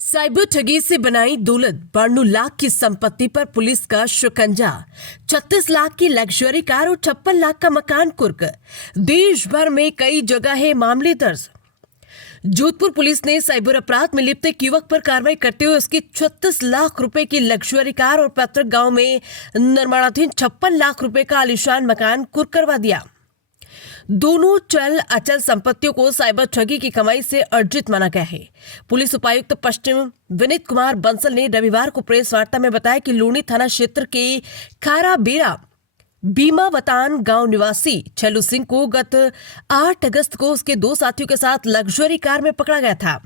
Cyber ठगी से बनाई दौलत, 92 लाख की संपत्ति पर पुलिस का शिकंजा। 36 लाख की लग्जरी कार और 56 लाख का मकान कुर्क। देश भर में कई जगह है मामले दर्ज। जोधपुर पुलिस ने साइबर अपराध में लिप्त एक युवक पर कार्रवाई करते हुए उसकी 36 लाख रुपए की लग्जरी कार और पैतृक गांव में निर्माणाधीन 56 लाख रुपए का आलीशान मकान कुर्क करवा दिया। दोनों चल अचल संपत्तियों को साइबर ठगी की कमाई से अर्जित माना गया है। पुलिस उपायुक्त पश्चिम विनीत कुमार बंसल ने रविवार को प्रेस वार्ता में बताया कि लूणी थाना क्षेत्र के खाराबेरा बीमावतान गांव निवासी छेलू सिंह को गत 8 अगस्त को उसके 2 साथियों के साथ लग्जरी कार में पकड़ा गया था।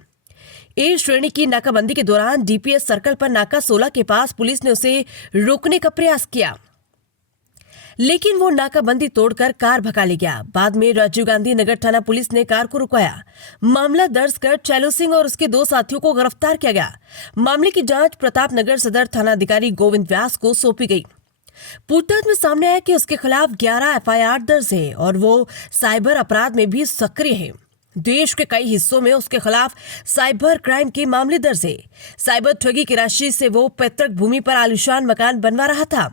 ए श्रेणी की नाकाबंदी के दौरान डीपीएस सर्कल पर नाका 16 के पास पुलिस ने उसे रोकने का प्रयास किया, लेकिन वो नाकाबंदी तोड़कर कार भगा ले गया। बाद में राजीव गांधी नगर थाना पुलिस ने कार को रुकवाया। मामला दर्ज कर चैलू सिंह और उसके 2 साथियों को गिरफ्तार किया गया। मामले की जांच प्रताप नगर सदर थानाधिकारी गोविंद व्यास को सौंपी गई। पूछताछ में सामने आया कि उसके खिलाफ 11 एफआईआर दर्ज है और वो साइबर अपराध में भी सक्रिय है। देश के कई हिस्सों में उसके खिलाफ साइबर क्राइम के मामले दर्ज है। साइबर ठगी की राशि से वो पैतृक भूमि पर आलीशान मकान बनवा रहा था।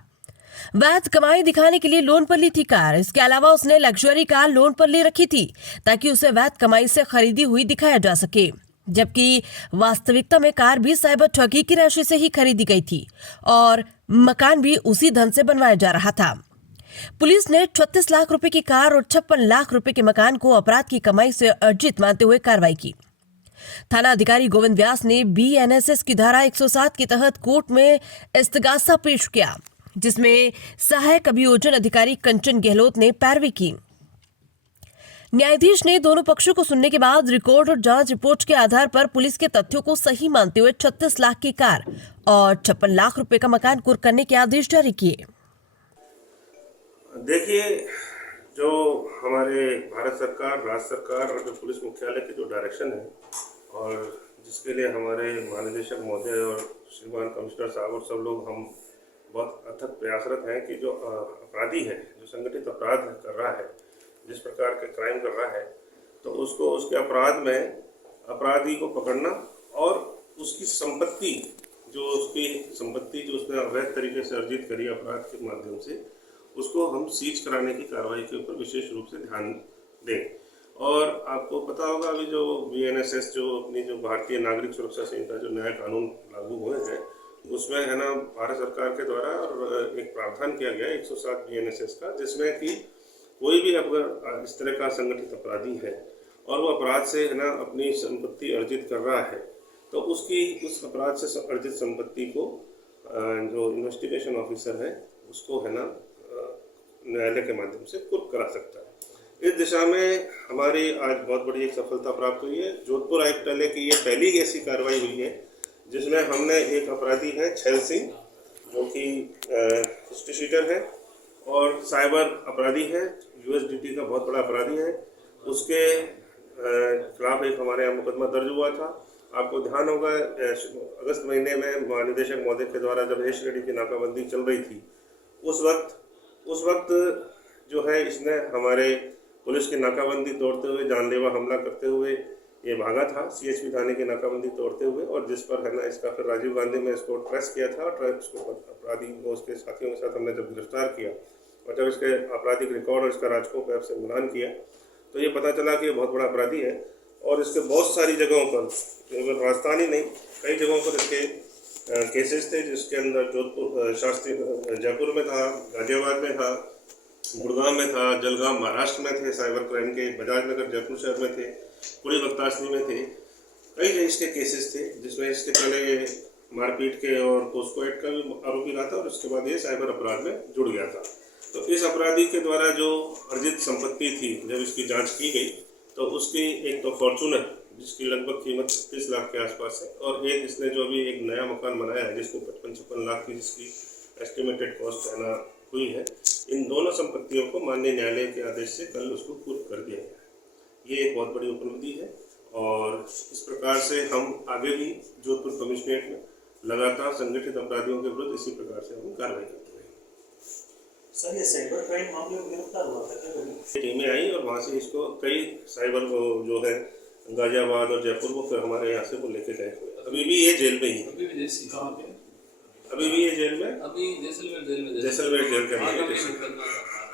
वैध कमाई दिखाने के लिए लोन पर ली थी कार। इसके अलावा उसने लग्जरी कार लोन पर ले रखी थी ताकि उसे वैध कमाई से खरीदी हुई दिखाया जा सके, जबकि वास्तविकता में कार भी साइबर ठगी की राशि से ही खरीदी गई थी और मकान भी उसी धन से बनवाया जा रहा था। पुलिस ने 36 लाख रुपए की कार और 56 लाख रुपए के मकान को अपराध की कमाई से अर्जित मानते हुए कार्रवाई की। थाना अधिकारी गोविंद व्यास ने बीएनएसएस की धारा 107 के तहत कोर्ट में इस्तगासा पेश किया, जिसमें सहायक अभियोजन अधिकारी कंचन गहलोत ने पैरवी की। न्यायाधीश ने दोनों पक्षों को सुनने के बाद रिकॉर्ड और जांच रिपोर्ट के आधार पर पुलिस के तथ्यों को सही मानते हुए 36 लाख की कार और 56 लाख रुपए का मकान कुर्क करने के आदेश जारी किए। देखिए, जो हमारे भारत सरकार, राज्य सरकार और जो पुलिस मुख्यालय के जो डायरेक्शन है और जिसके लिए हमारे महानिदेशक महोदय और श्रीमान कमिश्नर साहब और सब लोग हम बहुत अथक प्रयासरत हैं कि जो अपराधी है, जो संगठित अपराध कर रहा है, जिस प्रकार के क्राइम कर रहा है, तो उसको उसके अपराध में अपराधी को पकड़ना और उसकी संपत्ति जो उसने अवैध तरीके से अर्जित करी अपराध के माध्यम से, उसको हम सीज कराने की कार्रवाई के ऊपर विशेष रूप से ध्यान दें। और आपको पता होगा अभी जो बीएनएसएस जो अपनी जो भारतीय नागरिक सुरक्षा संहिता जो नया कानून लागू हुए हैं, उसमें है ना भारत सरकार के द्वारा और एक प्रावधान किया गया 107 बीएनएसएस का, जिसमें कि कोई भी अगर इस तरह का संगठित अपराधी है और वो अपराध से है ना अपनी संपत्ति अर्जित कर रहा है, तो उस अपराध से अर्जित संपत्ति को जो इन्वेस्टिगेशन ऑफिसर है उसको है ना न्यायालय के माध्यम से कुर्क करा सकता है। इस दिशा में हमारी आज बहुत बड़ी एक सफलता प्राप्त हुई है। जोधपुर आयुक्तालय की ये पहली ऐसी कार्रवाई हुई है जिसमें हमने एक अपराधी है छेल सिंह, जो कि हिस्ट्री शीटर है और साइबर अपराधी है, यूएसडीटी का बहुत बड़ा अपराधी है, उसके खिलाफ एक हमारे यहाँ मुकदमा दर्ज हुआ था। आपको ध्यान होगा अगस्त महीने में महानिदेशक महोदय के द्वारा जब ए श्रेणी की नाकाबंदी चल रही थी, उस वक्त जो है इसने हमारे पुलिस की नाकाबंदी तोड़ते हुए जानलेवा हमला करते हुए ये भागा था, सीएचपी थाने की नाकाबंदी तोड़ते हुए, और जिस पर है ना इसका फिर राजीव गांधी में इसको ट्रेस किया था और अपराधी को उसके साथियों के साथ हमने जब गिरफ्तार किया और जब इसके आपराधिक रिकॉर्ड और इसका राजकोप ऐप से मिलान किया तो ये पता चला कि ये बहुत बड़ा अपराधी है और इसके बहुत सारी जगहों पर, केवल राजस्थान ही नहीं कई जगहों पर इसके केसेस थे, जिसके अंदर जोधपुर जयपुर में था, गाजियाबाद में था, गुड़गांव में था, जलगांव महाराष्ट्र में थे साइबर क्राइम के, बजाज नगर जयपुर शहर में थे, पूरी बख्तासनी में थे। कई इसके केसेस थे जिसमें इसके पहले मारपीट के और पोस्को एक्ट का भी आरोपी रहा था और उसके बाद ये साइबर अपराध में जुड़ गया था। तो इस अपराधी के द्वारा जो अर्जित संपत्ति थी, जब इसकी जांच की गई तो उसकी एक तो फॉर्चूनर जिसकी लगभग कीमत 30 लाख के आसपास है और एक इसने जो अभी एक नया मकान बनाया है जिसको 55-56 लाख की जिसकी एस्टिमेटेड कॉस्ट है ना हुई है, इन दोनों संपत्तियों को माननीय न्यायालय के आदेश से कल उसको कुर्क कर दिया गया। ये एक बहुत बड़ी उपलब्धि है और इस प्रकार से हम आगे भी जोधपुर कमिश्नरेट में लगातार संगठित अपराधियों के विरुद्ध इसी प्रकार से हम कार्रवाई करते हैं। सर, ये साइबर क्राइम मामले में गिरफ्तार हुआ था क्या? टीमें आई और वहाँ से इसको कई साइबर जो है गाजियाबाद और जयपुर को फिर हमारे यहाँ से वो लेके गए हुए। अभी भी ये जेल में ही है। अभी भी देसी अभी भी ये जेल में अभी जैसलमेर जेल में जैसलमेर जेल के अंदर आगे है। मुकदमा था।